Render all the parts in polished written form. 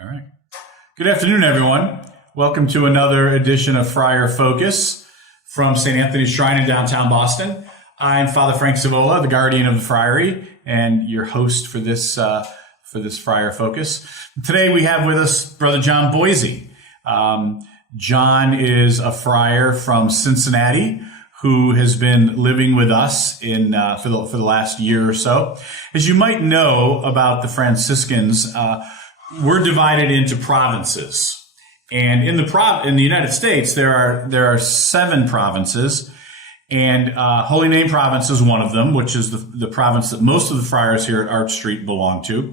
All right. Good afternoon, everyone. Welcome to another edition of Friar Focus from St. Anthony's Shrine in downtown Boston. I'm Father Frank Savola, the guardian of the Friary, and your host for this Friar Focus. Today we have with us Brother John Boissy. John is a friar from Cincinnati who has been living with us for the last year or so. As you might know about the Franciscans, we're divided into provinces, and in the United States there are 7 provinces, and Holy Name Province is one of them, which is the province that most of the friars here at Arch Street belong to.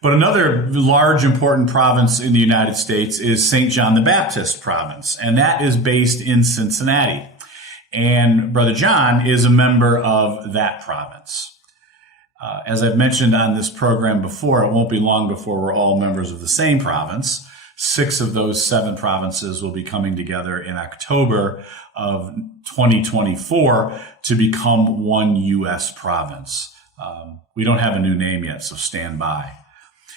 But another large, important province in the United States is St. John the Baptist Province, and that is based in Cincinnati. And Brother John is a member of that province. As I've mentioned on this program before, it won't be long before we're all members of the same province. 6 of those 7 provinces will be coming together in October of 2024 to become one U.S. province. We don't have a new name yet, so stand by.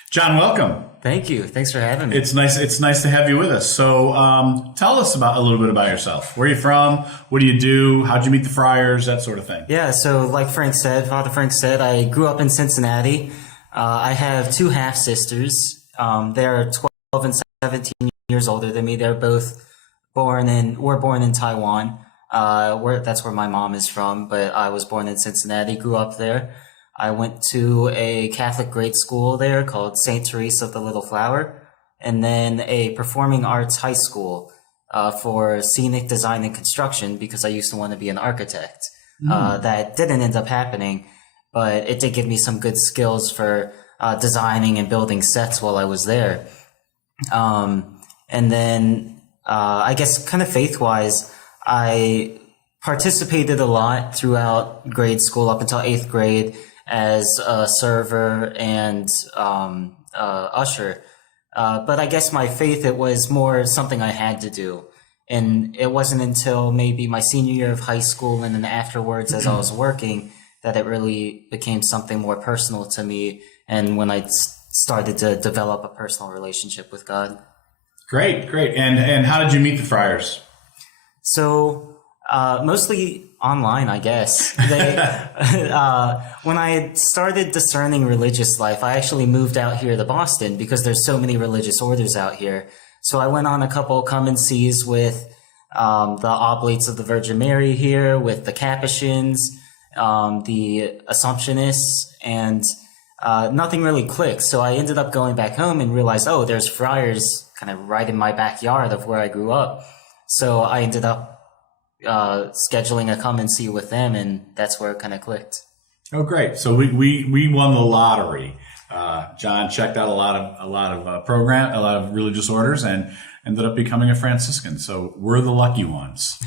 John, welcome. Thank you. Thanks for having me. It's nice to have you with us. So tell us a little bit about yourself. Where are you from? What do you do? How'd you meet the friars? That sort of thing. Yeah, so like Father Frank said, I grew up in Cincinnati. I have 2 half-sisters. They're 12 and 17 years older than me. They're both born in Taiwan. That's where my mom is from, but I was born in Cincinnati, grew up there. I went to a Catholic grade school there called St. Teresa of the Little Flower, and then a performing arts high school for scenic design and construction because I used to want to be an architect. That didn't end up happening, but it did give me some good skills for designing and building sets while I was there. And then I guess kind of faith-wise, I participated a lot throughout grade school up until 8th grade as a server and usher. But I guess my faith, it was more something I had to do. And it wasn't until maybe my senior year of high school and then afterwards as I was working that it really became something more personal to me, and when I started to develop a personal relationship with God. Great. And how did you meet the friars? So mostly online, I guess. When I started discerning religious life, I actually moved out here to Boston because there's so many religious orders out here. So I went on a couple come and sees with the Oblates of the Virgin Mary here, with the Capuchins, the Assumptionists, and nothing really clicked. So I ended up going back home and realized, oh, there's friars kind of right in my backyard of where I grew up. So I ended up scheduling a come and see with them, and that's where it kind of clicked. Oh, great! So we won the lottery. John checked out a lot of religious orders, and ended up becoming a Franciscan. So we're the lucky ones.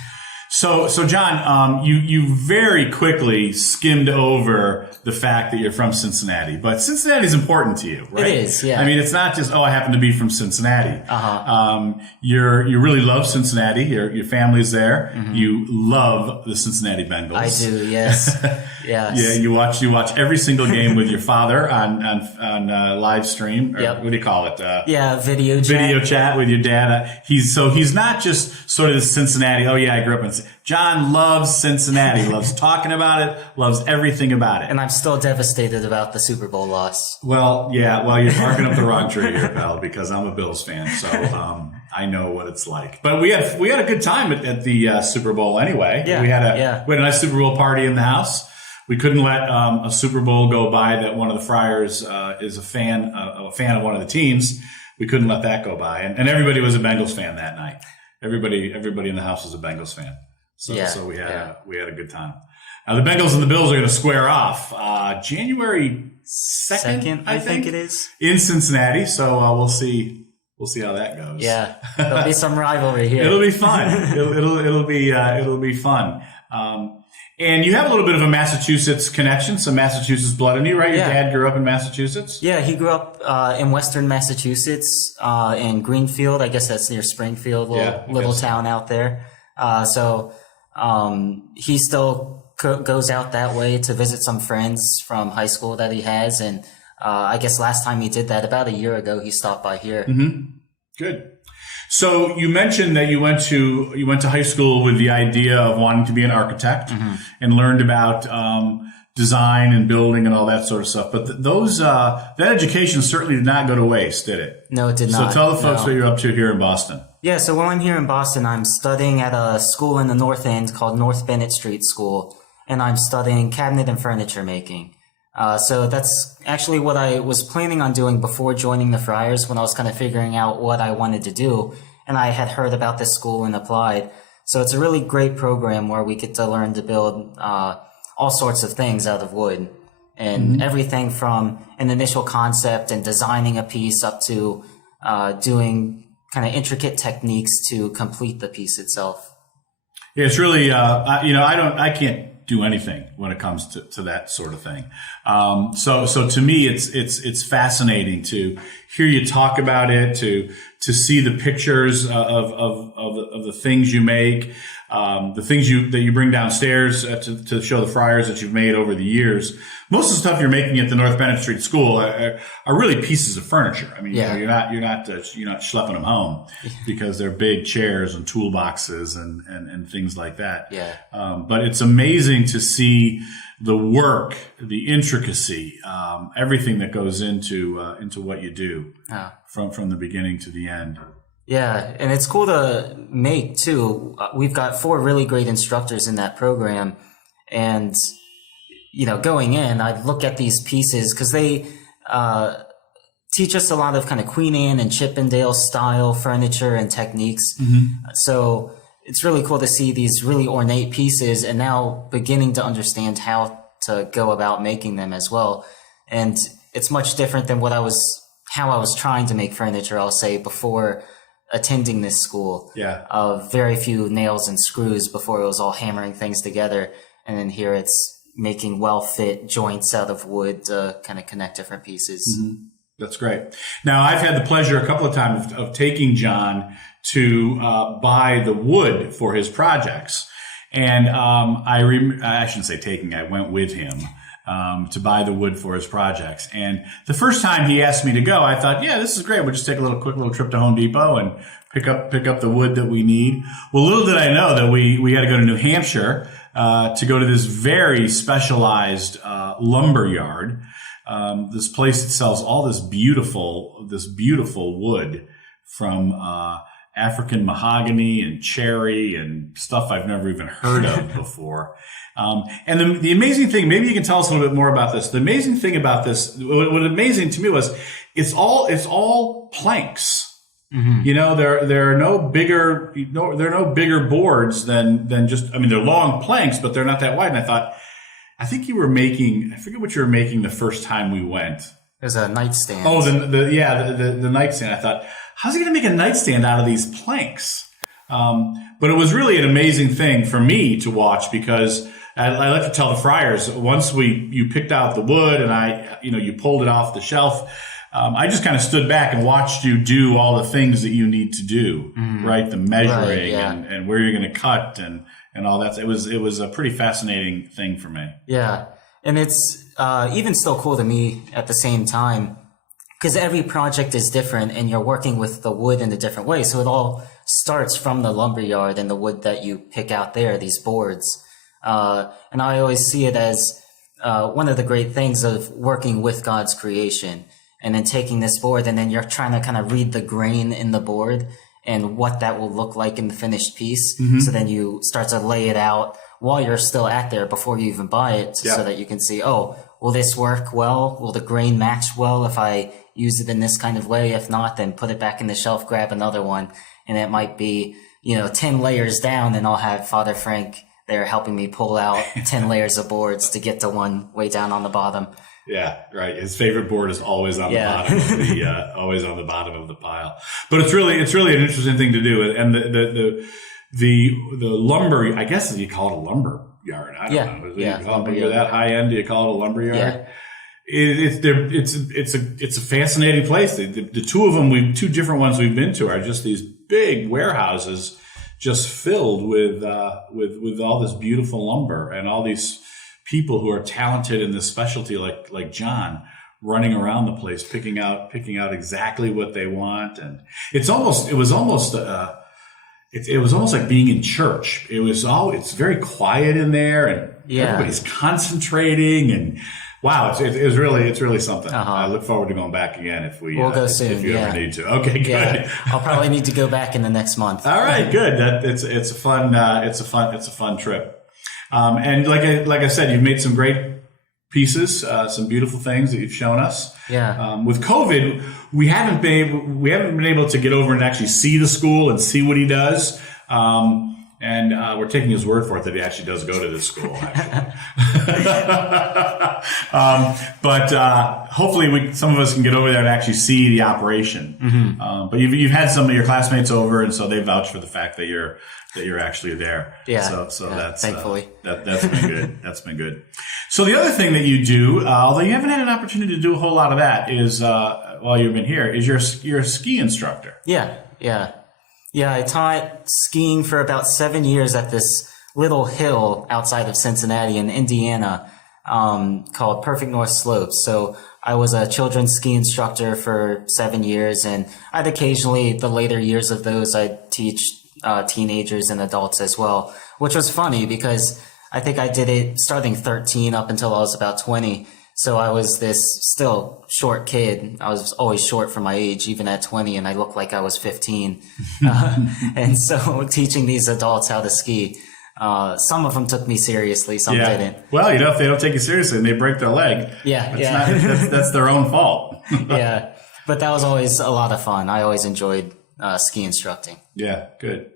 So John, you very quickly skimmed over the fact that you're from Cincinnati, but Cincinnati is important to you, right? It is, yeah. I mean, it's not just, I happen to be from Cincinnati. You really love Cincinnati. Your family's there. Mm-hmm. You love the Cincinnati Bengals. I do, yes. Yes. Yeah, you watch every single game with your father on live stream. Or yep. What do you call it? Video chat. Video chat with your dad. He's not just sort of the Cincinnati. Oh yeah, I grew up in. John loves Cincinnati. Loves talking about it. Loves everything about it. And I'm still devastated about the Super Bowl loss. Well, yeah. Well, you're barking up the wrong tree here, pal, because I'm a Bills fan, so I know what it's like. But we had a good time at the Super Bowl anyway. Yeah. We had a nice Super Bowl party in the house. We couldn't let a Super Bowl go by that one of the friars is a fan of one of the teams. We couldn't let that go by, and everybody was a Bengals fan that night. Everybody in the house was a Bengals fan. So we had a good time. Now the Bengals and the Bills are going to square off January 2nd, I think it is, in Cincinnati. So we'll see how that goes. Yeah, there'll be some rivalry here. It'll be fun. It'll be fun. And you have a little bit of a Massachusetts connection, some Massachusetts blood in you, right? Your dad grew up in Massachusetts? Yeah, he grew up in western Massachusetts, in Greenfield. I guess that's near Springfield, little town out there. So he still goes out that way to visit some friends from high school that he has. And I guess last time he did that, about a year ago, he stopped by here. Good. So you mentioned that you went to high school with the idea of wanting to be an architect and learned about design and building and all that sort of stuff. But that education certainly did not go to waste, did it? No, it did not. So tell the folks what you're up to here in Boston. Yeah, so while I'm here in Boston, I'm studying at a school in the North End called North Bennett Street School, and I'm studying cabinet and furniture making. So that's actually what I was planning on doing before joining the Friars, when I was kind of figuring out what I wanted to do. And I had heard about this school and applied. So it's a really great program where we get to learn to build all sorts of things out of wood. And everything from an initial concept and designing a piece up to doing kind of intricate techniques to complete the piece itself. Yeah, it's really, I can't do anything when it comes to that sort of thing. So to me, it's fascinating to hear you talk about it, to see the pictures of the things you make, the things that you bring downstairs to show the Friars that you've made over the years. Most of the stuff you're making at the North Bennett Street School are really pieces of furniture. I mean, you're not schlepping them home because they're big chairs and toolboxes and things like that. Yeah. But it's amazing to see the work, the intricacy, everything that goes into what you do from the beginning to the end. Yeah, and it's cool to make too. We've got 4 really great instructors in that program, and going in, I look at these pieces because they teach us a lot of kind of Queen Anne and Chippendale style furniture and techniques. So it's really cool to see these really ornate pieces and now beginning to understand how to go about making them as well. And it's much different than how I was trying to make furniture, I'll say, before attending this school. Yeah. Of very few nails and screws before it was all hammering things together. And then here it's making well-fit joints out of wood to kind of connect different pieces. That's great. Now, I've had the pleasure a couple of times of taking John to buy the wood for his projects. And I shouldn't say taking, I went with him to buy the wood for his projects. And the first time he asked me to go, I thought, yeah, this is great. We'll just take a quick little trip to Home Depot and pick up the wood that we need. Well, little did I know that we had to go to New Hampshire to go to this very specialized lumber yard. This place that sells all this beautiful wood from African mahogany and cherry and stuff I've never even heard of before. And the amazing thing, maybe you can tell us a little bit more about this. The amazing thing about this, what amazing to me was, it's all planks. There are no bigger boards than just, they're long planks, but they're not that wide. And I thought, I forget what you were making the first time we went. There's a nightstand. Oh, the nightstand. I thought, how's he going to make a nightstand out of these planks? But it was really an amazing thing for me to watch, because I like to tell the Friars, once you picked out the wood and you pulled it off the shelf, I just kind of stood back and watched you do all the things that you need to do, right? The measuring and where you're going to cut and all that. It was a pretty fascinating thing for me. Yeah. And it's even still cool to me at the same time, because every project is different and you're working with the wood in a different way. So it all starts from the lumberyard and the wood that you pick out there, these boards. And I always see it as one of the great things of working with God's creation, and then taking this board and then you're trying to kind of read the grain in the board and what that will look like in the finished piece. So then you start to lay it out while you're still at there before you even buy it, so that you can see, oh, will this work well? Will the grain match well if I use it in this kind of way? If not, then put it back in the shelf, grab another one. And it might be, 10 layers down, and I'll have Father Frank there helping me pull out 10 layers of boards to get to one way down on the bottom. Yeah, right. His favorite board is always on the bottom of always on the bottom of the pile. But it's really an interesting thing to do. And the lumber, I guess you call it a lumber yard. I don't know. You're that high end, do you call it a lumber yard? Yeah. It's a fascinating place. The two of them, two different ones we've been to, are just these big warehouses, just filled with all this beautiful lumber, and all these people who are talented in this specialty, like John, running around the place, picking out exactly what they want. And it was almost like being in church. It's very quiet in there, and everybody's concentrating, and wow, it's really something. I look forward to going back again we'll go soon. If you ever need to. Okay, good. Yeah, I'll probably need to go back in the next month. All right, good. It's a fun trip. And like I said, you've made some great pieces, some beautiful things that you've shown us. Yeah. With COVID, we haven't been able to get over and actually see the school and see what he does. And we're taking his word for it that he actually does go to this school. But hopefully, some of us can get over there and actually see the operation. Mm-hmm. But you've had some of your classmates over, and so they vouch for the fact that you're actually there. Yeah. So that's thankfully that's been good. That's been good. So the other thing that you do, although you haven't had an opportunity to do a whole lot of that, is while you've been here, is you're a ski instructor. Yeah. I taught skiing for about 7 years at this little hill outside of Cincinnati in Indiana, called Perfect North Slopes. So I was a children's ski instructor for 7 years, and I'd occasionally, the later years of those, I'd teach teenagers and adults as well, which was funny because I think I did it starting 13 up until I was about 20. So I was this still short kid. I was always short for my age, even at 20, and I looked like I was 15. And so teaching these adults how to ski, some of them took me seriously, some didn't. Well, if they don't take you seriously and they break their leg, that's their own fault. Yeah, but that was always a lot of fun. I always enjoyed ski instructing. Yeah, good.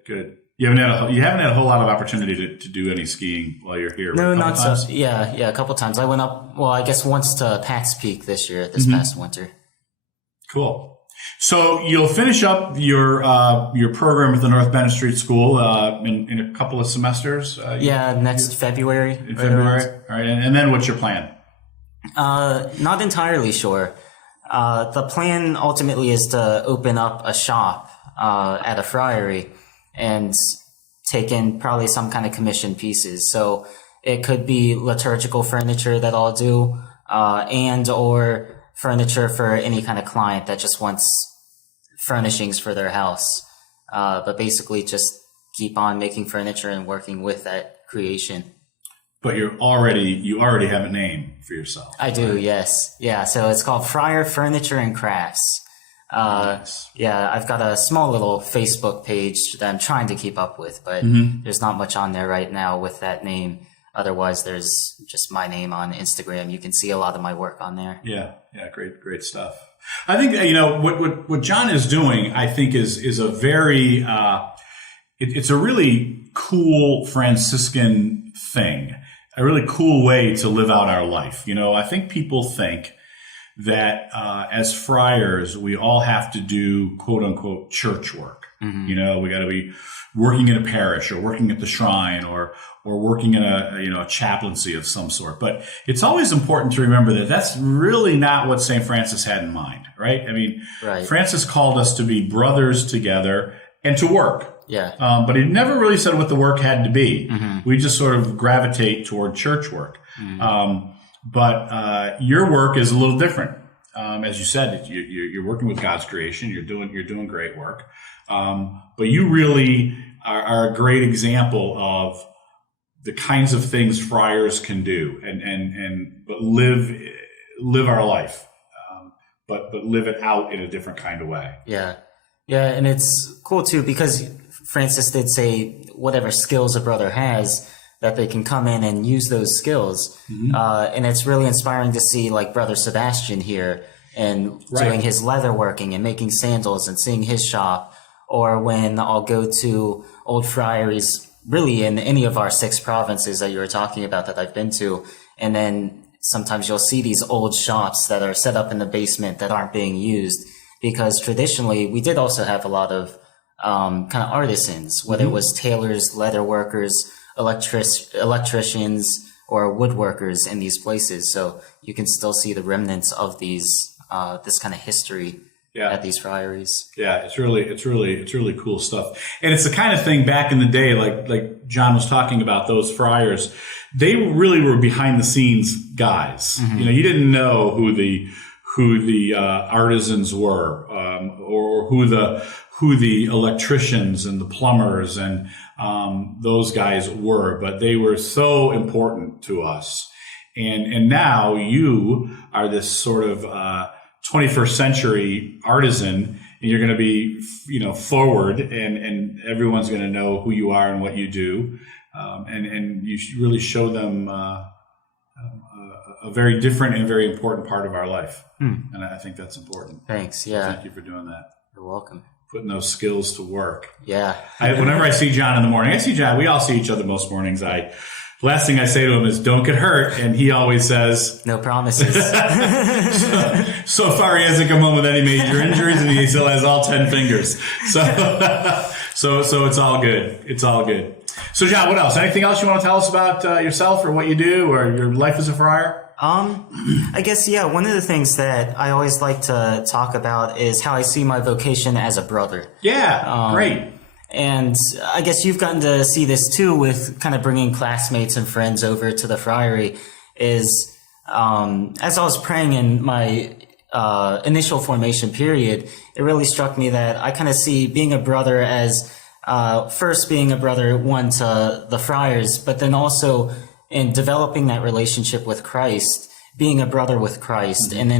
You haven't had a whole lot of opportunity to do any skiing while you're here. No, not so. Yeah, a couple times. I went up. Well, I guess once to Pat's Peak this past winter. Cool. So you'll finish up your program at the North Bennett Street School in a couple of semesters. Next February. In February. All right, and then what's your plan? Not entirely sure. The plan ultimately is to open up a shop at a friary and take in probably some kind of commissioned pieces. So it could be liturgical furniture that I'll do, and or furniture for any kind of client that just wants furnishings for their house. But basically just keep on making furniture and working with that creation. But you already have a name for yourself. I do, yes. Yeah, so it's called Friar Furniture and Crafts. Nice. Yeah, I've got a small little Facebook page that I'm trying to keep up with, but there's not much on there right now with that name. Otherwise, there's just my name on Instagram. You can see a lot of my work on there. Yeah, great stuff. I think what John is doing, I think is a very it's a really cool Franciscan thing, a really cool way to live out our life. I think people think that as friars, we all have to do quote unquote church work. Mm-hmm. We got to be working in a parish or working at the shrine or working in a chaplaincy of some sort. But it's always important to remember that that's really not what St. Francis had in mind, right? I mean, Francis called us to be brothers together and to work. Yeah. But he never really said what the work had to be. Mm-hmm. We just sort of gravitate toward church work. Mm-hmm. But your work is a little different. As you said, you're working with God's creation. You're doing great work. But you really are a great example of the kinds of things friars can do, but live our life, but live it out in a different kind of way. Yeah, and it's cool too because Francis did say whatever skills a brother has, that they can come in and use those skills. Mm-hmm. And it's really inspiring to see like Brother Sebastian here and doing his leatherworking and making sandals and seeing his shop. Or when I'll go to old friaries, really in any of our 6 provinces that you were talking about that I've been to. And then sometimes you'll see these old shops that are set up in the basement that aren't being used. Because traditionally, we did also have a lot of kind of artisans, whether it was tailors, leather workers, electricians or woodworkers in these places. So you can still see the remnants of these this kind of history at these friaries. Yeah, it's really cool stuff. And it's the kind of thing back in the day, like John was talking about, those friars, they really were behind the scenes guys. Mm-hmm. You didn't know who who the artisans were, or who the electricians and the plumbers and those guys were, but they were so important to us. And now you are this sort of 21st century artisan, and you're going to be, forward, and everyone's going to know who you are and what you do, and you should really show them a very different and very important part of our life. And I think that's important. Thanks. Yeah. Thank you for doing that. You're welcome. Putting those skills to work. Yeah. Whenever I see John in the morning, I see John. We all see each other most mornings. Last thing I say to him is, "Don't get hurt," and he always says, "No promises." so far, he hasn't come home with any major injuries, and he still has all 10 fingers. So it's all good. It's all good. So, John, what else? Anything else you want to tell us about yourself or what you do or your life as a friar? I guess, yeah, one of the things that I always like to talk about is how I see my vocation as a brother. Yeah, great. And I guess you've gotten to see this too with kind of bringing classmates and friends over to the friary is, as I was praying in my initial formation period, it really struck me that I kind of see being a brother as first being a brother, one, to the friars, but then also in developing that relationship with Christ, being a brother with Christ, and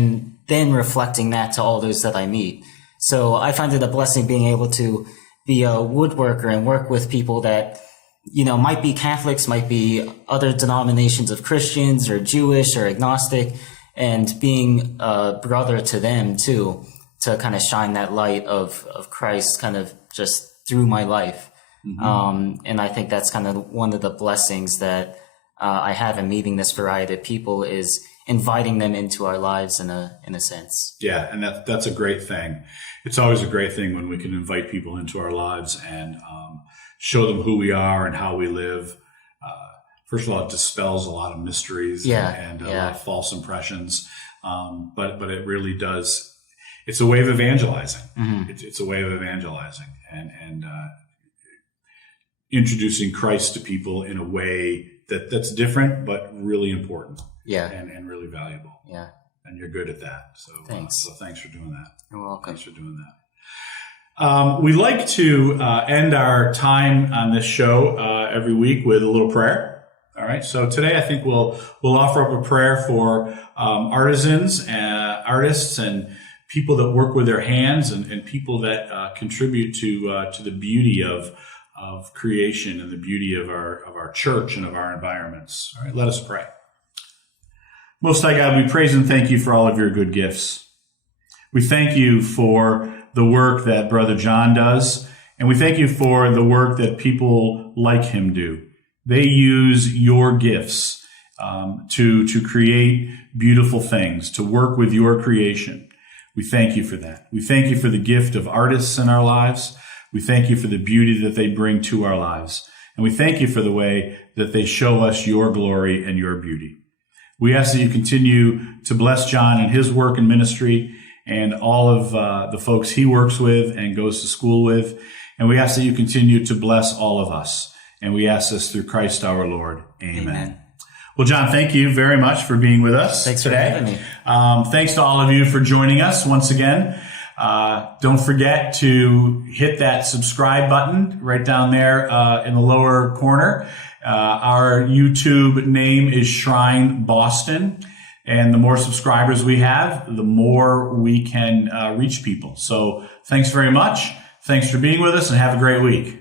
then reflecting that to all those that I meet. So I find it a blessing being able to be a woodworker and work with people that, might be Catholics, might be other denominations of Christians or Jewish or agnostic, and being a brother to them too, to kind of shine that light of Christ kind of just through my life. And I think that's kind of one of the blessings that I have in meeting this variety of people, is inviting them into our lives in a sense. Yeah, and that's a great thing. It's always a great thing when we can invite people into our lives and show them who we are and how we live. First of all, it dispels a lot of mysteries and a lot of false impressions. But it really does. It's a way of evangelizing. It's a way of evangelizing and introducing Christ to people in a way that's different, but really important. Yeah. And really valuable. Yeah. And you're good at that. So thanks. So thanks for doing that. You're welcome. Thanks for doing that. We like to end our time on this show every week with a little prayer. All right. So today I think we'll offer up a prayer for artisans, artists, and people that work with their hands, and people that contribute to the beauty of creation and the beauty of our church and of our environments. All right. Let us pray. Most High God, we praise and thank you for all of your good gifts. We thank you for the work that Brother John does, and we thank you for the work that people like him do. They use your gifts to create beautiful things, to work with your creation. We thank you for that. We thank you for the gift of artists in our lives. We thank you for the beauty that they bring to our lives. And we thank you for the way that they show us your glory and your beauty. We ask that you continue to bless John and his work and ministry and all of the folks he works with and goes to school with. And we ask that you continue to bless all of us. And we ask this through Christ our Lord. Amen. Well, John, thank you very much for being with us Thanks today. For having me. Thanks to all of you for joining us once again. Don't forget to hit that subscribe button right down there in the lower corner. Our YouTube name is Shrine Boston, and the more subscribers we have, the more we can reach people. So thanks very much. Thanks for being with us, and have a great week.